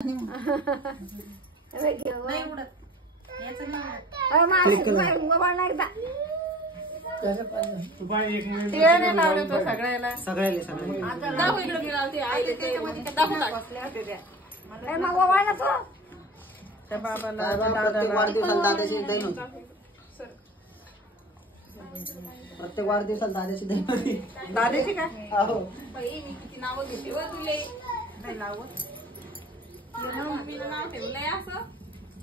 नाही उडत याचं नाही सगळ्याला दाखव इकडे फिरावते आईले ते दाखव त्या बाबाला वाढदिवसाला दादाची दही नव्हती. प्रत्येक वाढदिवसाला दादाची दही नव्हती. दादाची का हो बाई मी किती नाव घेते व तुले नाही नाव नाव ठेवलंय असं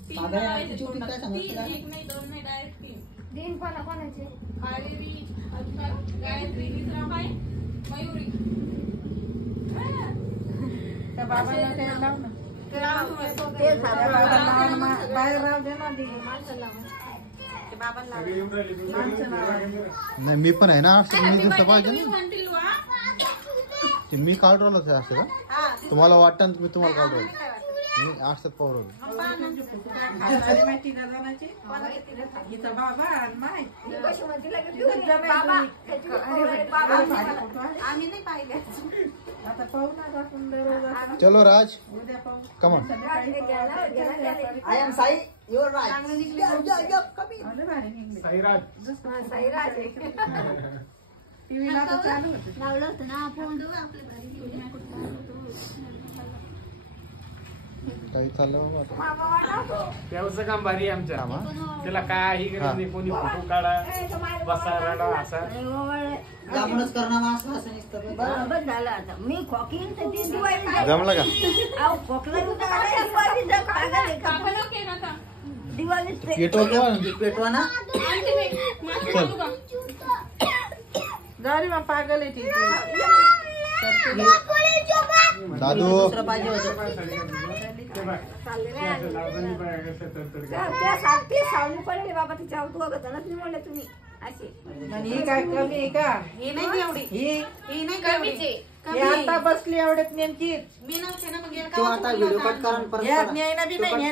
तीन नाव आहे एक नाही दोन नाही डायरेक्ट तीन कोणाचे कावेरी गायत्री मित्राबाई मयुरी त्या बाबाला ते लाव ना बाहेर राव दे ना नाही मी पण आहे ना मी काढ राहिलो ते असं का तुम्हाला वाटतं मी तुम्हाला काढ राहिलो मी 8 पावर आम्ही नाही पाहिले आता पाहू ना चलो राज उद्या पाहू come on I am Sai your Raj Sairaj टीव्हीला तर चालू होतं लावलं होतं ना फोन देऊ आपल्या घरी काही चाललं बाबा त्याचं काम भारी आहे आमच्या त्याला काही गरज नाही. कोणी फोटो काढा बसा रडा असा जामणच करणं असं असं नसतं. बरोबर झालं आता मी खोकीन तर ती दिवाळी जमलं का खोकला दिवाळी पेटवा ना जारी मग पागल आहे ती दादू दुसरं पाहिजे होतं. सावली पडली बाबा तिच्यावर तू बघतच नाही म्हणले तुम्ही अशी ही काय कमी आहे का ही नाही एवढी ही नाही कमीची ही आता बसली एवढ्यात नेमकी मी नव्हते ना मग तू आता व्हिडिओ कट करा यात न्याय ना बी नाही